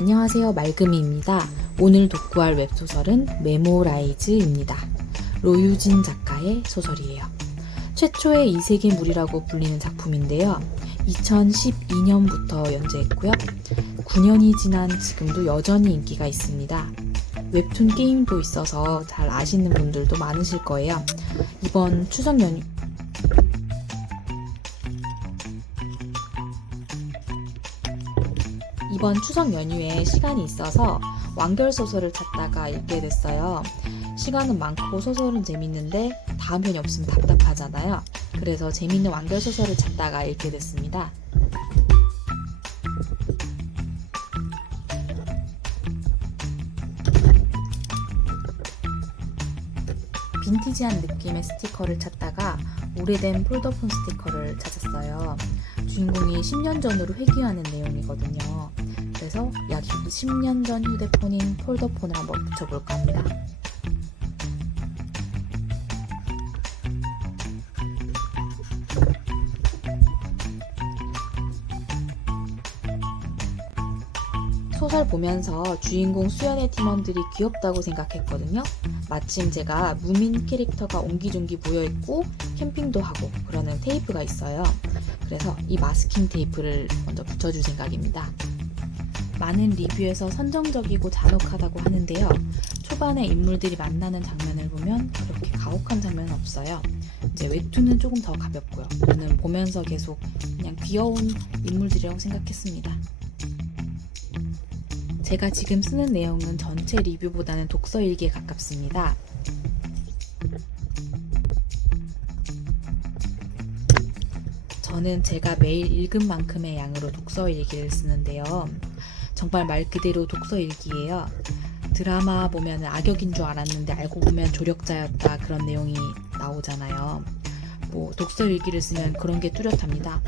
안녕하세요, 말금이입니다. 오늘 독구할 웹소설은 메모라이즈입니다. 로유진 작가의 소설이에요. 최초의 이세계물이라고 불리는 작품인데요. 2012년부터 연재했고요. 9년이 지난 지금도 여전히 인기가 있습니다. 웹툰 게임도 있어서 잘 아시는 분들도 많으실 거예요. 이번 추석 연휴에 시간이 있어서 완결 소설을 찾다가 읽게 됐어요. 시간은 많고 소설은 재밌는데 다음 편이 없으면 답답하잖아요. 그래서 재밌는 완결 소설을 찾다가 읽게 됐습니다. 빈티지한 느낌의 스티커를 찾다가 오래된 폴더폰 스티커를 찾았어요. 주인공이 10년 전으로 회귀하는 내용이거든요. 그래서 약 10년 전 휴대폰인 폴더폰을 한번 붙여볼까 합니다. 소설 보면서 주인공 수연의 팀원들이 귀엽다고 생각했거든요. 마침 제가 무민 캐릭터가 옹기종기 모여있고 캠핑도 하고 그러는 테이프가 있어요. 그래서 이 마스킹 테이프를 먼저 붙여줄 생각입니다. 많은 리뷰에서 선정적이고 잔혹하다고 하는데요. 초반에 인물들이 만나는 장면을 보면 그렇게 가혹한 장면은 없어요. 이제 웹툰은 조금 더 가볍고요. 저는 보면서 계속 그냥 귀여운 인물들이라고 생각했습니다. 제가 지금 쓰는 내용은 전체 리뷰보다는 독서 일기에 가깝습니다. 저는 제가 매일 읽은 만큼의 양으로 독서 일기를 쓰는데요. 정말 말 그대로 독서 일기예요. 드라마 보면 악역인 줄 알았는데 알고 보면 조력자였다 그런 내용이 나오잖아요. 독서 일기를 쓰면 그런 게 뚜렷합니다.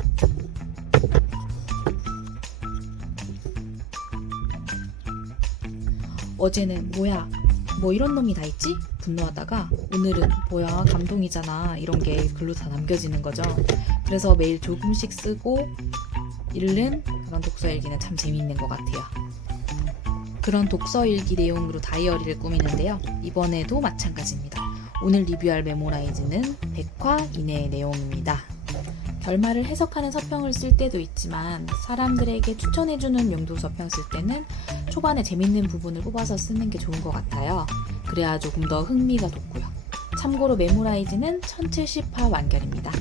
어제는 뭐야 이런 놈이 다 있지? 분노하다가 오늘은 뭐야 감동이잖아 이런 게 글로 다 남겨지는 거죠. 그래서 매일 조금씩 쓰고 읽는 그런 독서일기는 참 재미있는 것 같아요. 그런 독서일기 내용으로 다이어리를 꾸미는데요. 이번에도 마찬가지입니다. 오늘 리뷰할 메모라이즈는 100화 이내의 내용입니다. 결말을 해석하는 서평을 쓸 때도 있지만 사람들에게 추천해주는 용도 서평 쓸 때는 초반에 재밌는 부분을 뽑아서 쓰는 게 좋은 것 같아요. 그래야 조금 더 흥미가 돋고요. 참고로 메모라이즈는 1070화 완결입니다.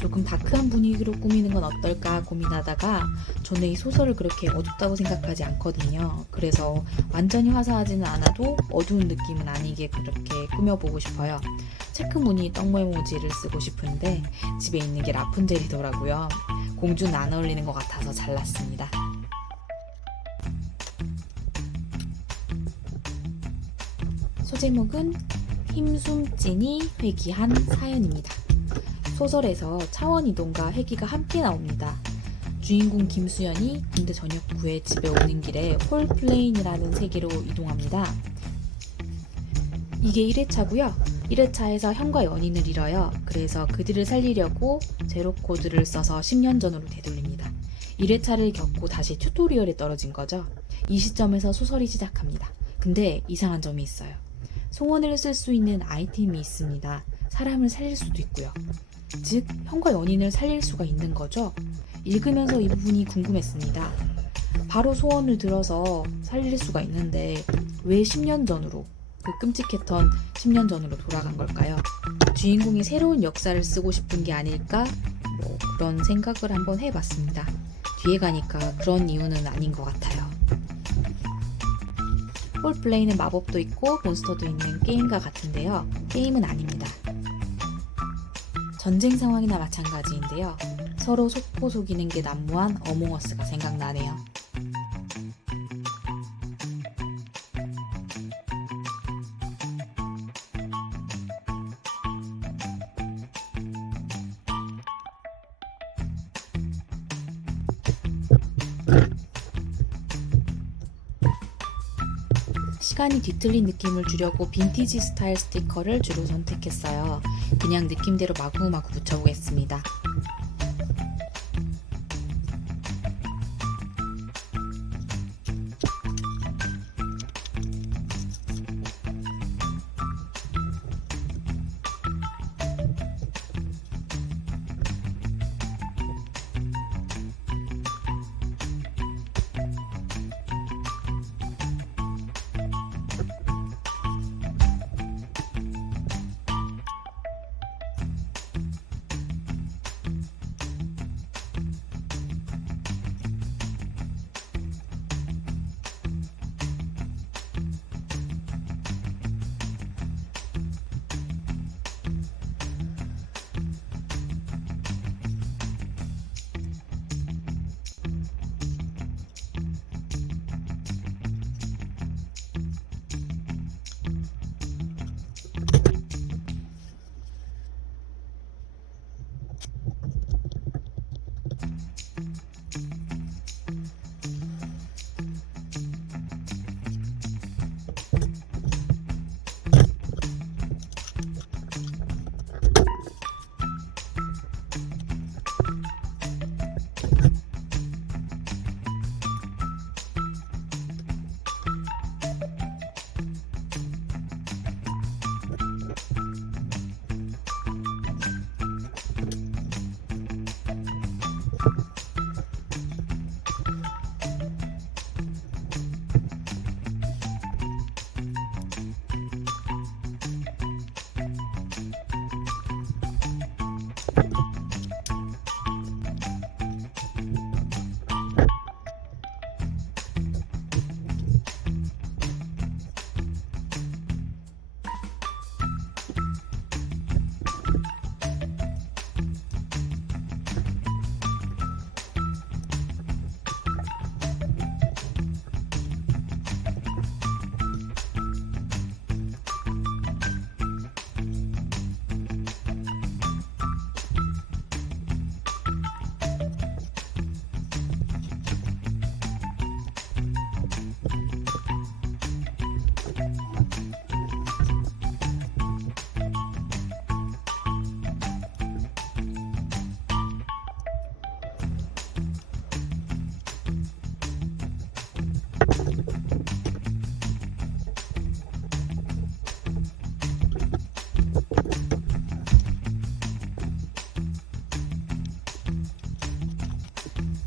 조금 다크한 분위기로 꾸미는 건 어떨까 고민하다가 저는 이 소설을 그렇게 어둡다고 생각하지 않거든요. 그래서 완전히 화사하지는 않아도 어두운 느낌은 아니게 그렇게 꾸며보고 싶어요. 체크무늬 떡메모지를 쓰고 싶은데 집에 있는 게 라푼젤이더라고요. 공주는 안 어울리는 것 같아서 잘랐습니다. 소제목은 힘숨찐이 회귀한 사연입니다. 소설에서 차원이동과 회귀가 함께 나옵니다. 주인공 김수연이 군대 전역 후에 집에 오는 길에 홀플레인이라는 세계로 이동합니다. 이게 1회차고요. 1회차에서 형과 연인을 잃어요. 그래서 그들을 살리려고 제로코드를 써서 10년 전으로 되돌립니다. 1회차를 겪고 다시 튜토리얼에 떨어진 거죠. 이 시점에서 소설이 시작합니다. 근데 이상한 점이 있어요. 소원을 쓸 수 있는 아이템이 있습니다. 사람을 살릴 수도 있고요. 즉, 형과 연인을 살릴 수가 있는 거죠. 읽으면서 이 부분이 궁금했습니다. 바로 소원을 들어서 살릴 수가 있는데 왜 10년 전으로, 그 끔찍했던 10년 전으로 돌아간 걸까요? 주인공이 새로운 역사를 쓰고 싶은 게 아닐까? 그런 생각을 한번 해봤습니다. 뒤에 가니까 그런 이유는 아닌 것 같아요. 홀플레이는 마법도 있고 몬스터도 있는 게임과 같은데요. 게임은 아닙니다. 전쟁 상황이나 마찬가지인데요. 서로 속고 속이는 게 난무한 어몽어스가 생각나네요. 시간이 뒤틀린 느낌을 주려고 빈티지 스타일 스티커를 주로 선택했어요. 그냥 느낌대로 마구마구 붙여보겠습니다.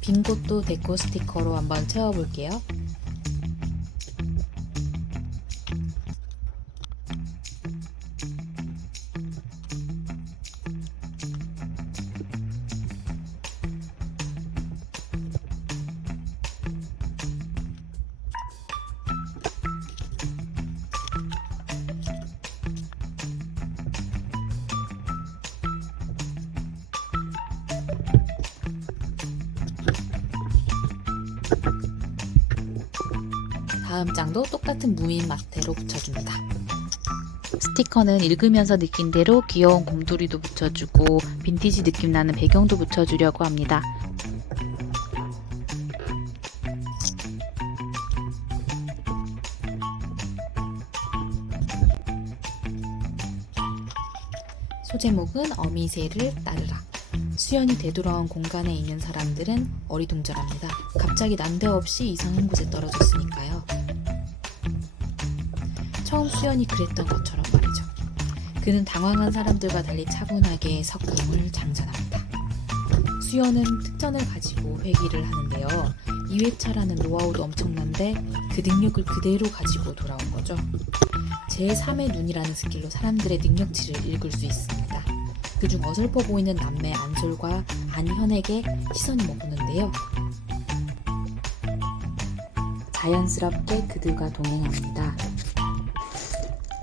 빈 곳도 데코 스티커로 한번 채워볼게요. 다음 장도 똑같은 무인 마테로 붙여줍니다. 스티커는 읽으면서 느낀 대로 귀여운 곰돌이도 붙여주고 빈티지 느낌 나는 배경도 붙여주려고 합니다. 소제목은 어미새를 따르라. 수연이 되돌아온 공간에 있는 사람들은 어리둥절합니다. 갑자기 난데없이 이상한 곳에 떨어졌으니까요. 처음 수연이 그랬던 것처럼 말이죠. 그는 당황한 사람들과 달리 차분하게 석궁을 장전합니다. 수연은 특전을 가지고 회귀를 하는데요. 2회차라는 노하우도 엄청난데 그 능력을 그대로 가지고 돌아온 거죠. 제3의 눈이라는 스킬로 사람들의 능력치를 읽을 수 있습니다. 그중 어설퍼 보이는 남매 안솔과 안현에게 시선이 머무는데요. 자연스럽게 그들과 동행합니다.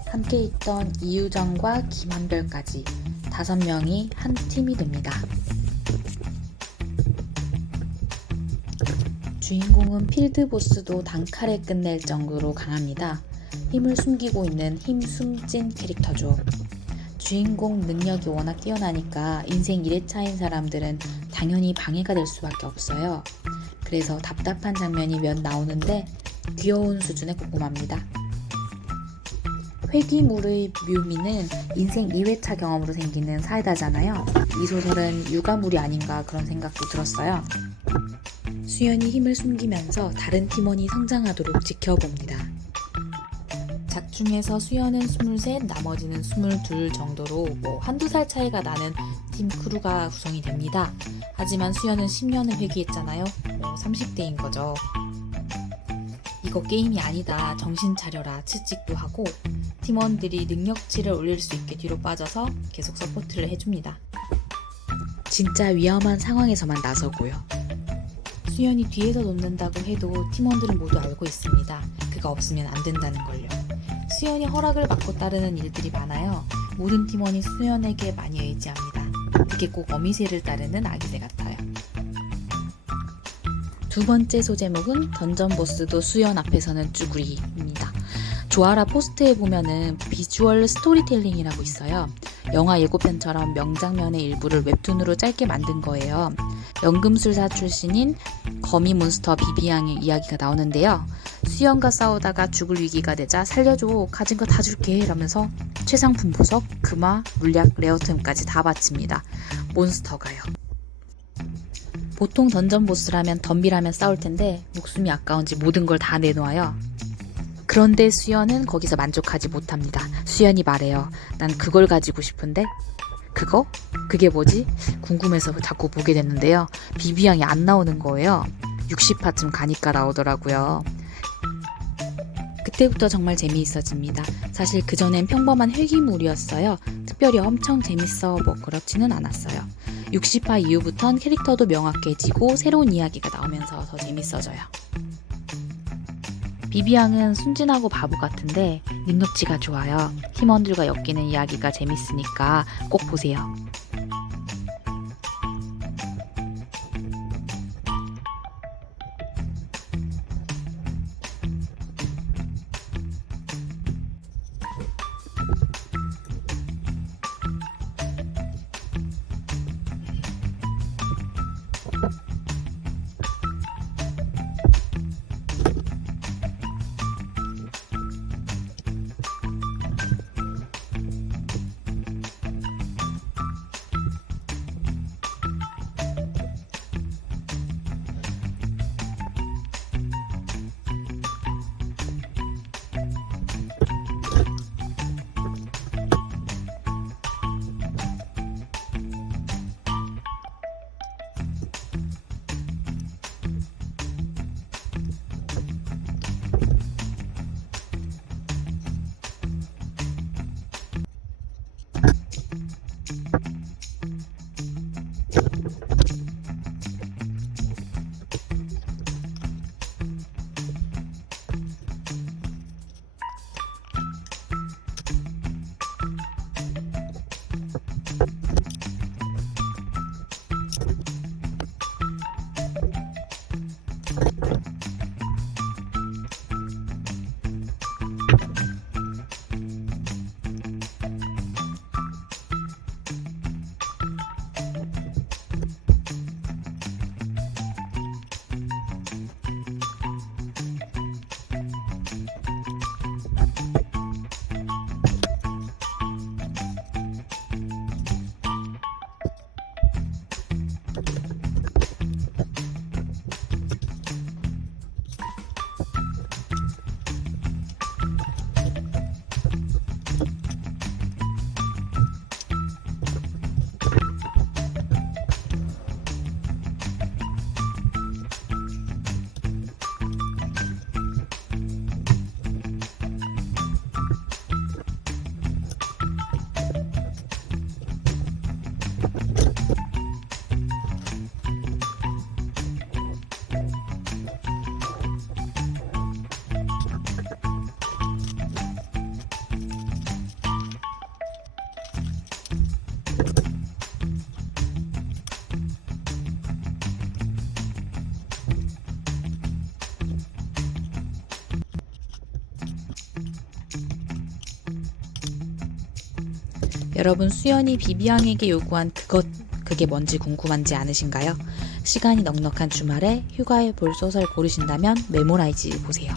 함께 있던 이유정과 김한별까지 5명이 한 팀이 됩니다. 주인공은 필드보스도 단칼에 끝낼 정도로 강합니다. 힘을 숨기고 있는 힘 숨진 캐릭터죠. 주인공 능력이 워낙 뛰어나니까 인생 1회차인 사람들은 당연히 방해가 될 수밖에 없어요. 그래서 답답한 장면이 몇 나오는데 귀여운 수준의 고구마입니다. 회귀물의 묘미는 인생 2회차 경험으로 생기는 사이다잖아요. 이 소설은 육아물이 아닌가 그런 생각도 들었어요. 수연이 힘을 숨기면서 다른 팀원이 성장하도록 지켜봅니다. 작중에서 수연은 23, 나머지는 22 정도로 한두 살 차이가 나는 팀 크루가 구성이 됩니다. 하지만 수연은 10년을 회귀했잖아요. 30대인 거죠. 이거 게임이 아니다, 정신 차려라 채찍도 하고 팀원들이 능력치를 올릴 수 있게 뒤로 빠져서 계속 서포트를 해줍니다. 진짜 위험한 상황에서만 나서고요. 수연이 뒤에서 놓는다고 해도 팀원들은 모두 알고 있습니다. 그가 없으면 안 된다는 걸요. 수연이 허락을 받고 따르는 일들이 많아요. 모든 팀원이 수연에게 많이 의지합니다. 그게 꼭 어미새를 따르는 아기새 같아요. 두 번째 소제목은 던전 보스도 수연 앞에서는 쭈구리입니다. 조아라 포스트에 보면은 비주얼 스토리텔링이라고 있어요. 영화 예고편처럼 명장면의 일부를 웹툰으로 짧게 만든 거예요. 연금술사 출신인 거미 몬스터 비비양의 이야기가 나오는데요. 수연과 싸우다가 죽을 위기가 되자 살려줘, 가진 거 다 줄게 라면서 최상품 보석, 금화, 물약, 레어템까지 다 바칩니다. 몬스터가요. 보통 던전 보스라면 덤비라면 싸울 텐데 목숨이 아까운지 모든 걸 다 내놓아요. 그런데 수연은 거기서 만족하지 못합니다. 수연이 말해요. 난 그걸 가지고 싶은데? 그거? 그게 뭐지? 궁금해서 자꾸 보게 됐는데요. 비비양이 안 나오는 거예요. 60화쯤 가니까 나오더라고요. 그때부터 정말 재미있어집니다. 사실 그전엔 평범한 회귀물이었어요. 특별히 엄청 재밌어 그렇지는 않았어요. 60화 이후부턴 캐릭터도 명확해지고 새로운 이야기가 나오면서 더 재밌어져요. 비비양은 순진하고 바보 같은데 능력치가 좋아요. 팀원들과 엮이는 이야기가 재밌으니까 꼭 보세요. 여러분, 수연이 비비앙에게 요구한 그게 뭔지 궁금한지 않으신가요? 시간이 넉넉한 주말에 휴가에 볼 소설 고르신다면 메모라이즈 보세요.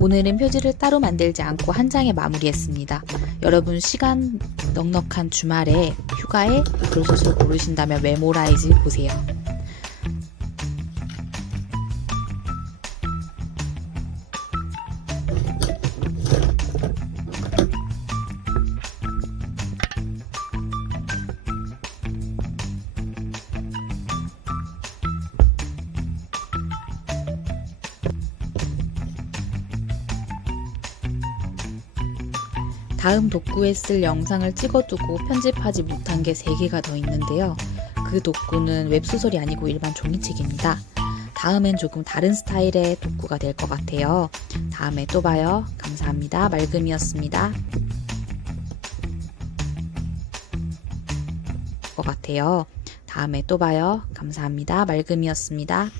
오늘은 표지를 따로 만들지 않고 한 장에 마무리했습니다. 여러분, 시간 넉넉한 주말에 휴가에 볼소설 고르신다면 메모라이즈 보세요. 다음 독구에 쓸 영상을 찍어두고 편집하지 못한 게 3개가 더 있는데요. 그 독구는 웹소설이 아니고 일반 종이책입니다. 다음엔 조금 다른 스타일의 독구가 될 것 같아요. 다음에 또 봐요. 감사합니다. 맑음이었습니다. 다음에 또 봐요. 감사합니다. 맑음이었습니다.